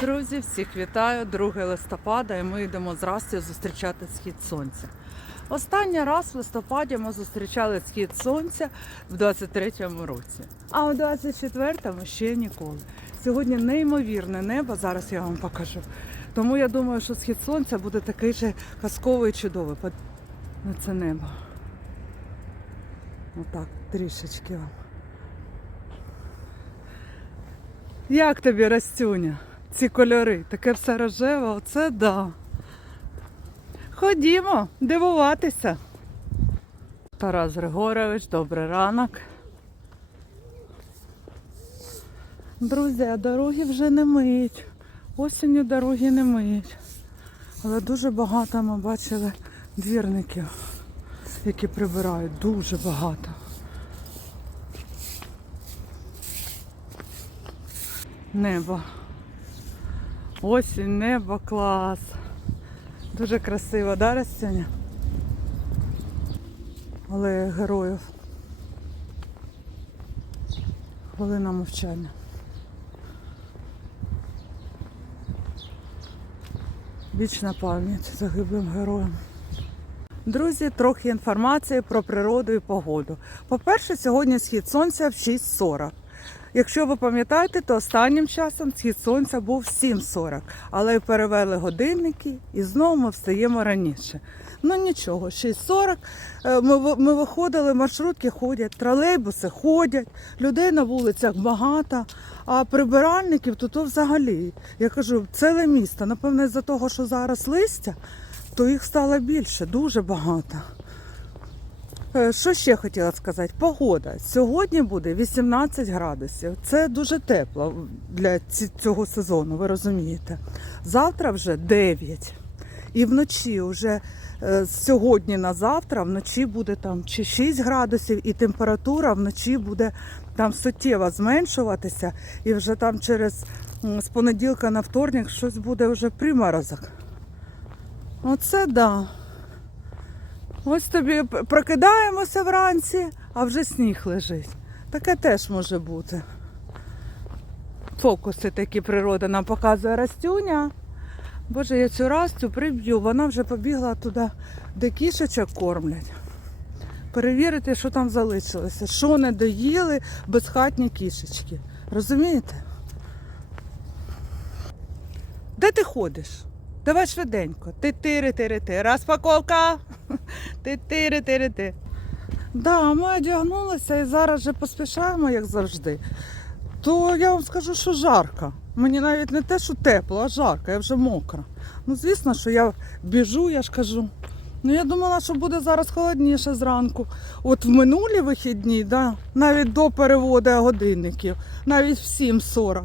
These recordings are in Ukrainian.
Друзі, всіх вітаю! 2 листопада і ми йдемо з зустрічати схід сонця. Останній раз в листопаді ми зустрічали схід сонця в 23-му році, а у 24-му ще ніколи. Сьогодні неймовірне небо, зараз я вам покажу. Тому я думаю, що схід сонця буде такий же казковий і чудовий. На це небо. Отак, трішечки вам. Як тобі, Растюня? Ці кольори, таке все рожеве, оце да. Ходімо дивуватися. Тарас Григорович, добрий ранок. Друзі, дороги вже не миють. Осінню дороги не миють. Але дуже багато ми бачили двірників, які прибирають. Дуже багато. Небо. Осінь, небо, клас. Дуже красиво, да, Растюня? Але героїв. Хвилина мовчання. Вічна пам'ять загиблим героям. Друзі, трохи інформації про природу і погоду. По-перше, сьогодні схід сонця в 6.40. Якщо ви пам'ятаєте, то останнім часом схід сонця був в 7.40, але перевели годинники і знову ми встаємо раніше. Ну нічого, 6.40. Е, Ми, ми виходили, маршрутки ходять, тролейбуси ходять, людей на вулицях багато, а прибиральників то, то взагалі. Я кажу, ціле місто. Напевно, з-за того, що зараз листя, то їх стало більше, дуже багато. Е, Що ще хотіла сказати? Погода. Сьогодні буде 18 градусів. Це дуже тепло для цього сезону, ви розумієте. Завтра вже 9. І вночі вже е, з сьогодні на завтра вночі буде там чи 6 градусів, і температура вночі буде там суттєво зменшуватися. І вже там через з понеділка на вторник щось буде вже приморозок. Оце да. Ось тобі прокидаємося вранці, а вже сніг лежить. Таке теж може бути. Фокуси такі природа нам показує Растюня. Боже, я цю Растю приб'ю, вона вже побігла туди, де кішечок кормлять. Перевірити, що там залишилося, що не доїли безхатні кішечки. Розумієте? Де ти ходиш? Давай швиденько. Ти тири тири ти Розпаковка. Ти тири тири ти Да, ми одягнулися і зараз вже поспішаємо, як завжди. То я вам скажу, що жарко. Мені навіть не те, що тепло, а жарко, я вже мокра. Ну, звісно, що я біжу, я ж кажу. Ну, я думала, що буде зараз холодніше зранку. От в минулі вихідні, да, навіть до переводу годинників, навіть в 7.40,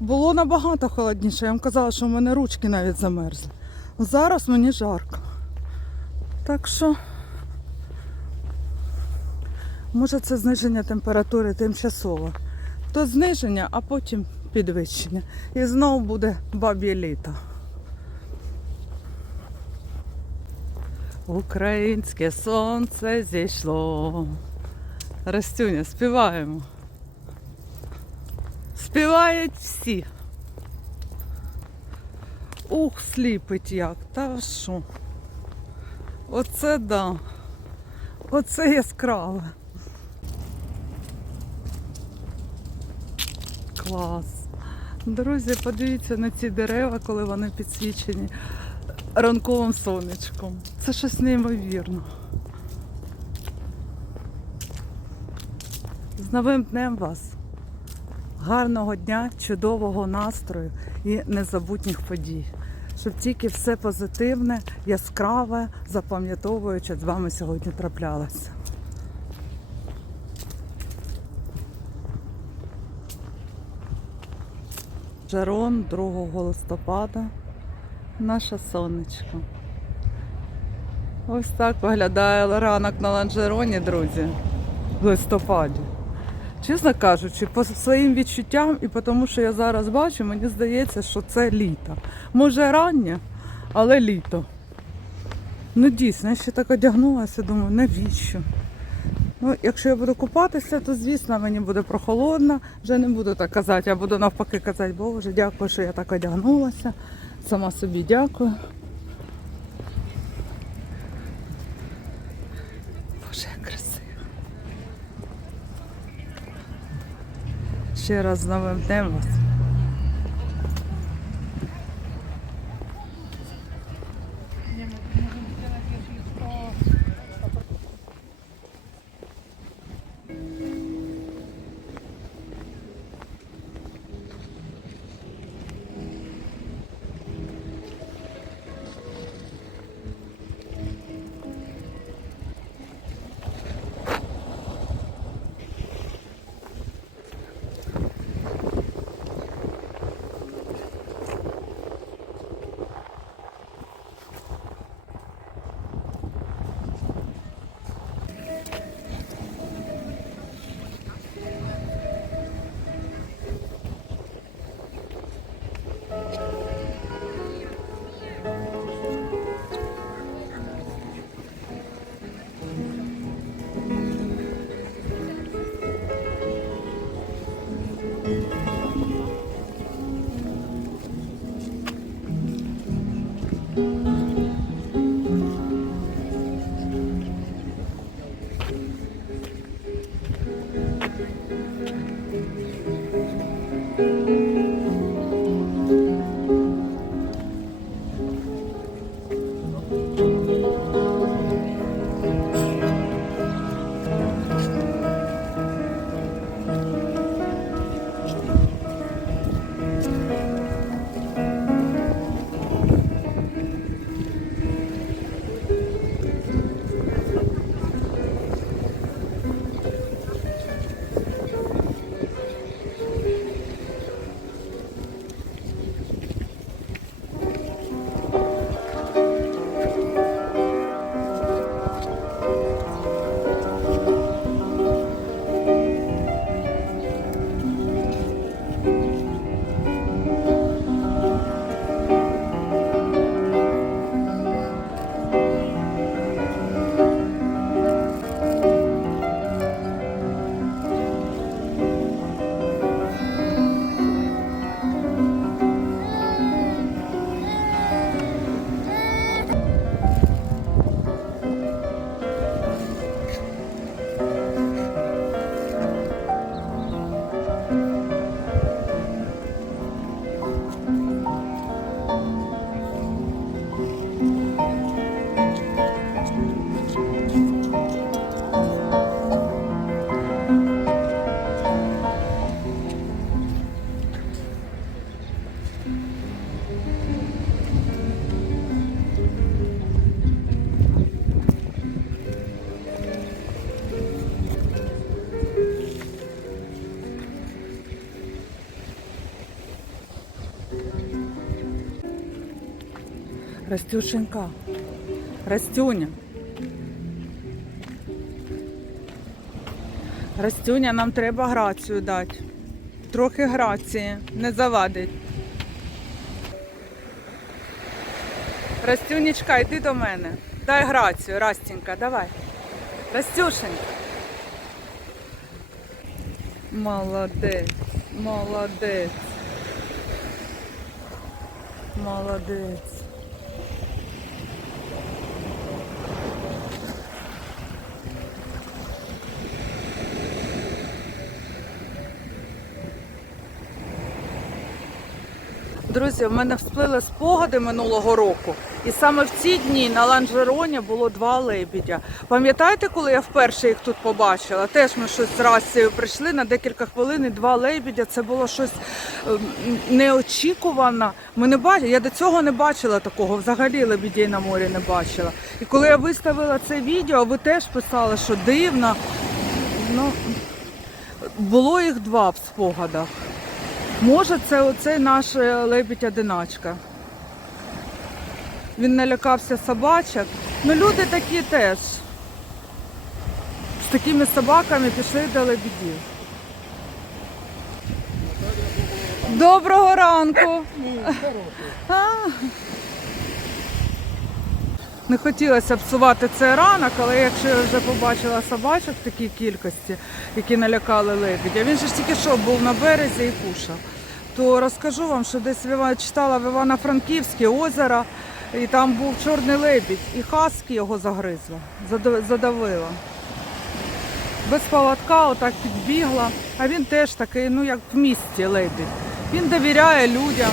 було набагато холодніше. Я вам казала, що в мене ручки навіть замерзли. Зараз мені жарко. Так що, може, це зниження температури тимчасове. То зниження, а потім підвищення. І знову буде баб'є літо. Українське сонце зійшло. Растюня, співаємо. Співають всі. Ух, сліпить як. Та що? Оце да. Оце яскраве. Клас. Друзі, подивіться на ці дерева, коли вони підсвічені ранковим сонечком. Це щось неймовірно. З новим днем вас! Гарного дня, чудового настрою і незабутніх подій. Щоб тільки все позитивне, яскраве, запам'ятовуюче з вами сьогодні траплялося. Жарон 2 листопада. Наше сонечко. Ось так виглядає ранок на ланжероні, друзі, в листопаді. Чесно кажучи, по своїм відчуттям і тому, що я зараз бачу, мені здається, що це літо. Може раннє, але літо. Ну дійсно, я ще так одягнулася, думаю, навіщо? Ну, якщо я буду купатися, то звісно мені буде прохолодно. Вже не буду так казати, я буду навпаки казати, Боже, дякую, що я так одягнулася. Сама собі дякую. Боже, як красиво. Ще раз з новим днем вас. Растюшенька. Растюня. Растюня, нам треба грацію дати. Трохи грації, не завадить. Растюнечка, йди до мене. Дай грацію, Растінька, давай. Растюшенька. Молодець, молодець. Молодець. Друзі, в мене всплили спогади минулого року, і саме в ці дні на ланжероні було два лебідя. Пам'ятаєте, коли я вперше їх тут побачила? Теж ми щось з Расією прийшли на декілька хвилин. і Два лебідя. Це було щось ем, неочікувано. Ми не бачили. Я до цього не бачила такого. Взагалі лебідей на морі не бачила. І коли я виставила це відео, ви теж писали, що дивно. Ну було їх два в спогадах. Може, це оцей наш е, лебідь одиначка. Він налякався собачок. Ну, люди такі теж. З такими собаками пішли до лебідів. Доброго ранку! А. Не хотілося псувати цей ранок, але якщо я вже побачила собачок в такій кількості, які налякали лебедя, він же ж тільки що був на березі і кушав, то розкажу вам, що десь читала в Івано-Франківське озеро, і там був чорний лебідь, і хаски його загризла, зада- задавила. Без поводка отак підбігла, а він теж такий, ну як в місті лебідь. Він довіряє людям.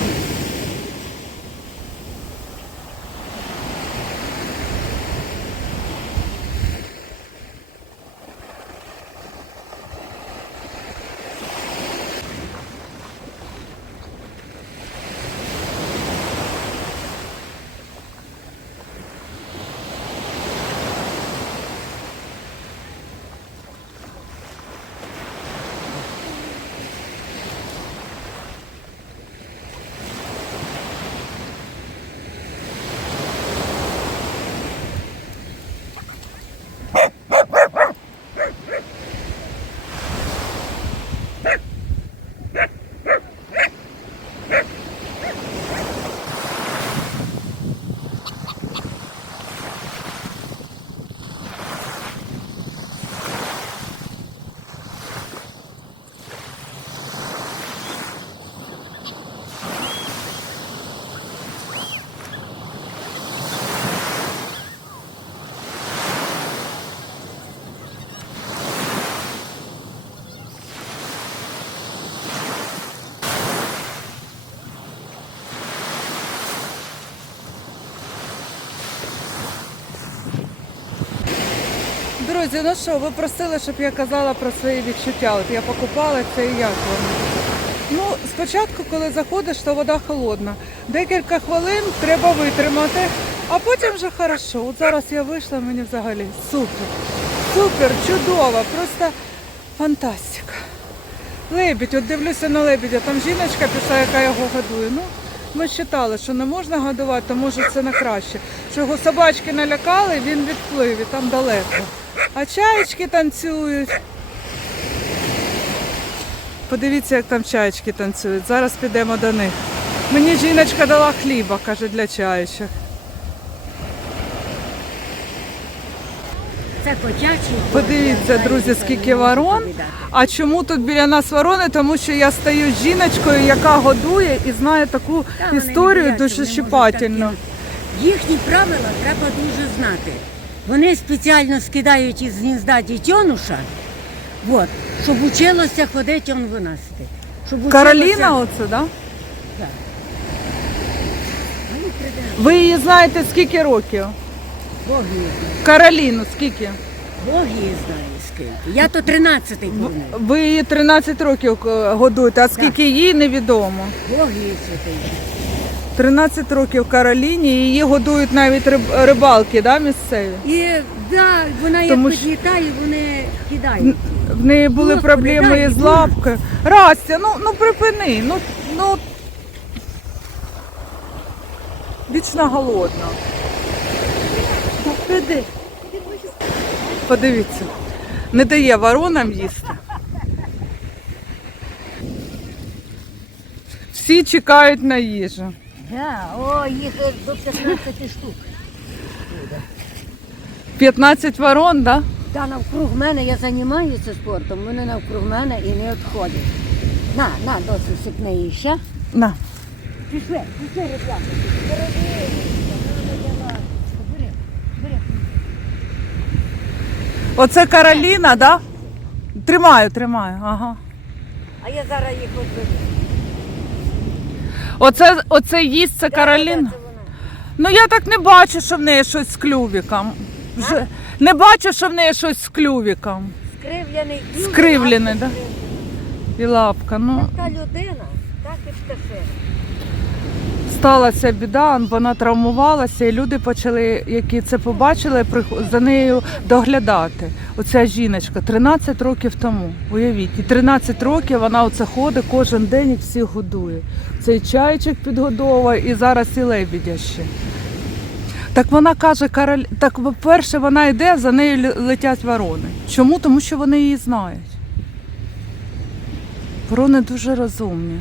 Друзі, ну що, ви просили, щоб я казала про свої відчуття. От я покупала це і як воно. Ну, спочатку, коли заходиш, то вода холодна. Декілька хвилин треба витримати, а потім вже хорошо. От зараз я вийшла, мені взагалі супер. Супер, чудово, просто фантастика. Лебідь, от дивлюся на лебідя, там жіночка пішла, яка його годує. Ну, ми читали, що не можна годувати, тому що це на краще. Що його собачки налякали, він відплив і там далеко. А чаєчки танцюють. Подивіться, як там чаєчки танцюють. Зараз підемо до них. Мені жіночка дала хліба, каже, для чаючих. Це котячий. Подивіться, друзі, скільки ворон. А чому тут біля нас ворони? Тому що я стою з жіночкою, яка годує і знає таку історію дуже щепательну. Їхні правила треба дуже знати. Вони спеціально скидають із гнізда дітьонуша, от, щоб училося ходити он виносити. Щоб училося- Кароліна, оце, да? Так. Ну. Ви її знаєте скільки років? Бог її знає. Кароліну, скільки? Бог її знає скільки. Я то 13-й повний. Ви її 13 років е, годуєте, а скільки їй невідомо. Бог її святий. 13 років Кароліні, її годують навіть риб- рибалки, да, місцеві. І да, вона як Тому що- підлітає, вони кидають. В неї були Господи, проблеми дай із їй лапкою. Растя, ну, ну припини, ну, ну вічно голодна. Піди. Подивіться, не дає воронам їсти. Всі чекають на їжу. Да, о, їх е, до 15 штук. 15 ворон, да? Та навкруг мене я займаюся спортом, вони навкруг мене і не відходять. На, на, досить сипни її ще. На. Пішли, пішли, ребята. Бери, бери, бери. Оце Кароліна, да? Тримаю, тримаю. Ага. А я зараз їх відведу. Оце, оце їсть це Кароліна. Ну я так не бачу, що в неї щось з клювіком. Вже не бачу, що в неї щось з клювіком. Скривлений Скривлений, так? да? І лапка. Ну, Така людина, так і пташина. Сталася біда, вона травмувалася, і люди почали, які це побачили, за нею доглядати. Оця жіночка 13 років тому. Уявіть, і 13 років вона оце ходить кожен день і всіх годує. Цей чайчик підгодовує і зараз і лебідя ще. Так вона каже, Кароль... так по-перше, вона йде, за нею летять ворони. Чому? Тому що вони її знають. Ворони дуже розумні.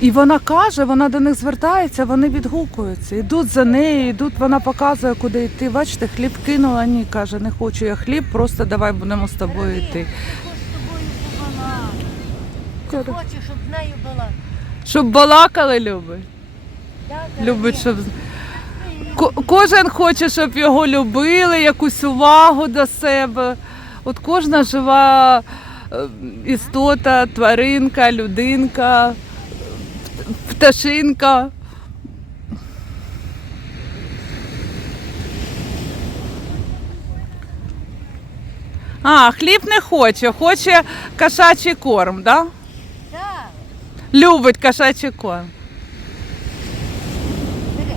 І вона каже, вона до них звертається, вони відгукуються, йдуть за нею, йдуть, вона показує, куди йти. Бачите, хліб кинула, ні, каже, не хочу я хліб, просто давай будемо з тобою йти. Хочу, щоб з нею була. Щоб балакали, любить. Любить, щоб. Ко- Кожен хоче, щоб його любили, якусь увагу до себе. От кожна жива е, істота, тваринка, людинка, пташинка. А, хліб не хоче, хоче кошачий корм, да? Да. Любить кошачий корм. бери,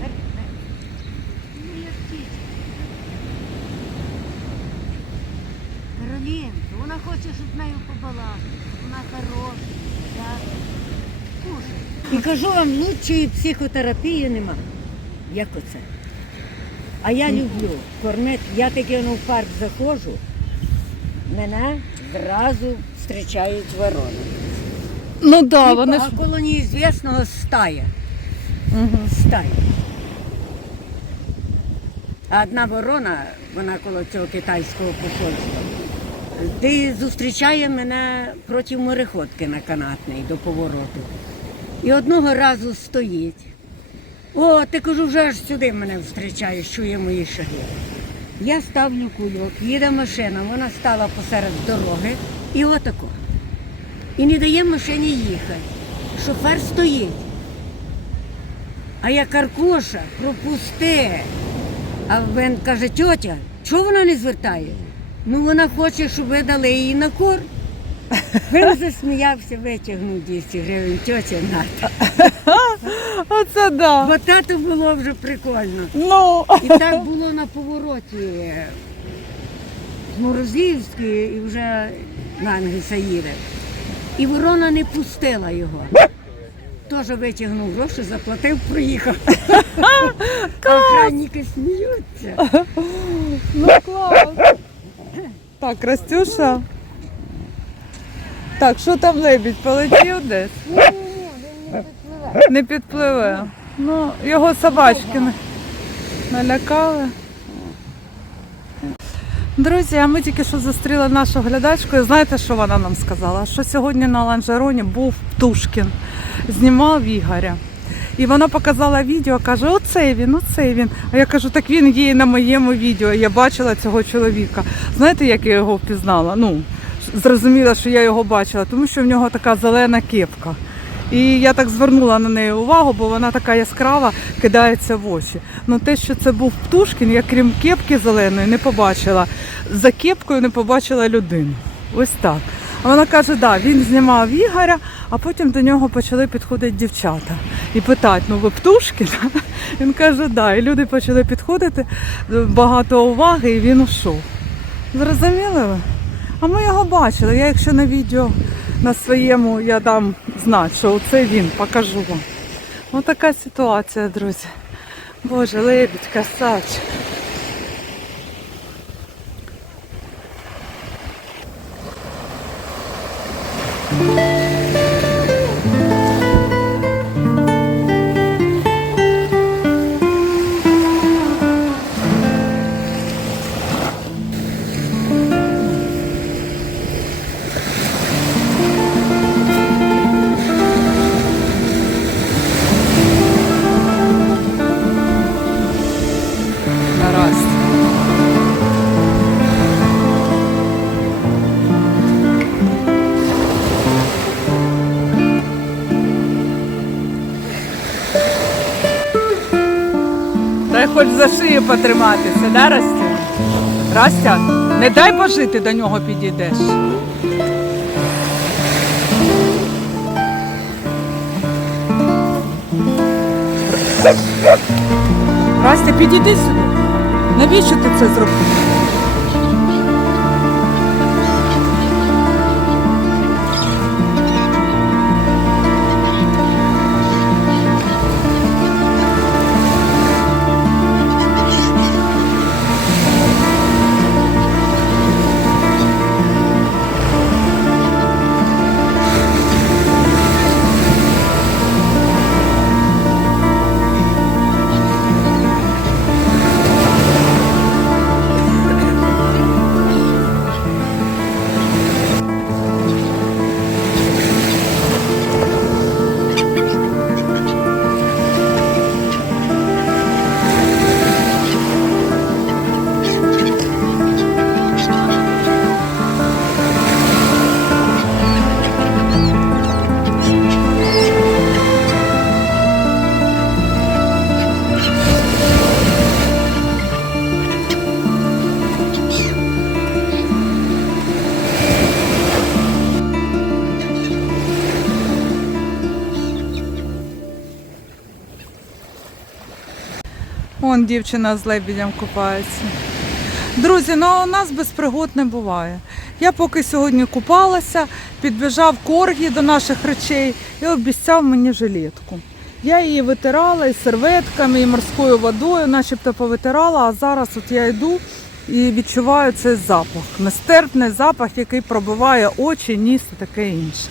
бери, бери. Ну, як птиця. Каролінка, вона хоче, щоб з нею побалакати. Вона хороша, так. Кушай. І кажу вам, лучшої психотерапії нема. Як оце? А я люблю кормити. Я таки ну, в парк заходжу, мене зразу зустрічають ворони. Ну да, І вони ж. а коло неізвісного стая. Угу. Стая. А одна ворона, вона коло цього китайського посольства, де зустрічає мене проти мореходки на канатний до повороту. І одного разу стоїть. О, ти кажу, вже ж сюди мене зустрічаєш, чує мої шаги. Я ставлю кульок, їде машина, вона стала посеред дороги і отако. І не дає машині їхати. Шофер стоїть. А я Каркоша, пропусти. А він каже, тьотя, чого вона не звертає? Ну вона хоче, щоб ви дали їй на кор. Він засміявся, витягнув 200 гривень, тьотя на. Оце да. Бо тато було вже прикольно. Ну. І так було на повороті з Морозівської і вже на Ангельса їде. І ворона не пустила його. Теж витягнув гроші, заплатив, проїхав. А охранники сміються. Ну клас. Так, Растюша. Так, що там лебідь? Полетів десь? Ні, ні, він Не підпливе. Не підпливе. Ну, його собачки налякали. Друзі, а ми тільки що зустріли нашу глядачку, і знаєте, що вона нам сказала? Що сьогодні на Ланжероні був Птушкін, знімав Ігоря. І вона показала відео, каже, оцей він, оцей він. А я кажу, так він є і на моєму відео. Я бачила цього чоловіка. Знаєте, як я його впізнала? Ну, зрозуміла, що я його бачила, тому що в нього така зелена кепка. І я так звернула на неї увагу, бо вона така яскрава, кидається в очі. Ну те, що це був Птушкін, я крім кепки зеленої не побачила. За кепкою не побачила людину. Ось так. А вона каже, да, він знімав Ігоря, а потім до нього почали підходити дівчата і питати, ну ви Птушкін? Він каже, да. І люди почали підходити, багато уваги, і він ушов. Зрозуміли ви? А ми його бачили. Я якщо на відео на своєму я дам знати, що це він, покажу вам. Ось така ситуація, друзі. Боже, лебідь, красавчик. Хоч за шию потриматися, да, Растя? Растя, не дай пожити до нього підійдеш. Растя, підійди сюди. Навіщо ти це зробив? Дівчина з лебідем купається. Друзі, ну у нас без пригод не буває. Я поки сьогодні купалася, підбіжав коргі до наших речей і обіцяв мені жилетку. Я її витирала і серветками, і морською водою, начебто повитирала, а зараз от я йду і відчуваю цей запах. Нестерпний запах, який пробиває очі, ніс і таке інше.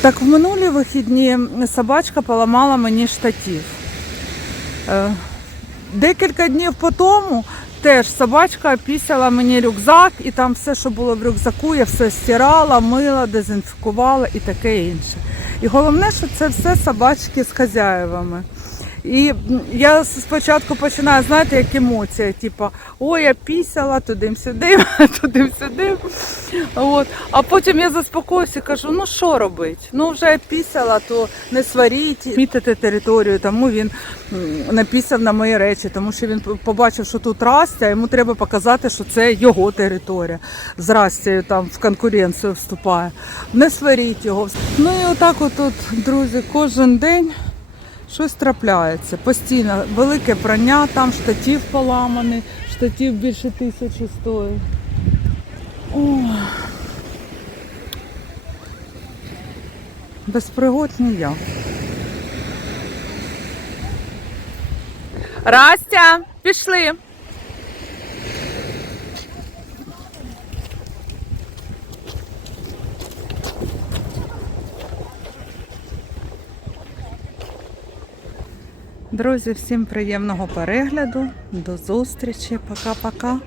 Так в минулі вихідні собачка поламала мені штатів. Е, Декілька днів по тому теж собачка пісяла мені рюкзак, і там все, що було в рюкзаку, я все стирала, мила, дезінфікувала і таке інше. І головне, що це все собачки з хазяєвами. І я спочатку починаю, знаєте, як емоція, типу, ой, я пісяла туди-сюди, туди-сюди. От. А потім я заспокоюся і кажу, ну що робити? Ну вже я пісяла, то не сваріть, мітити територію, тому він напісяв на мої речі, тому що він побачив, що тут Растя, йому треба показати, що це його територія. З Растею там в конкуренцію вступає. Не сваріть його. Ну і отак отут, друзі, кожен день щось трапляється. Постійно велике прання, там штатів поламаний, штатів більше тисячі стоїть. О. Без пригод. Растя, пішли. Друзі, всім приємного перегляду. До зустрічі. Пока-пока.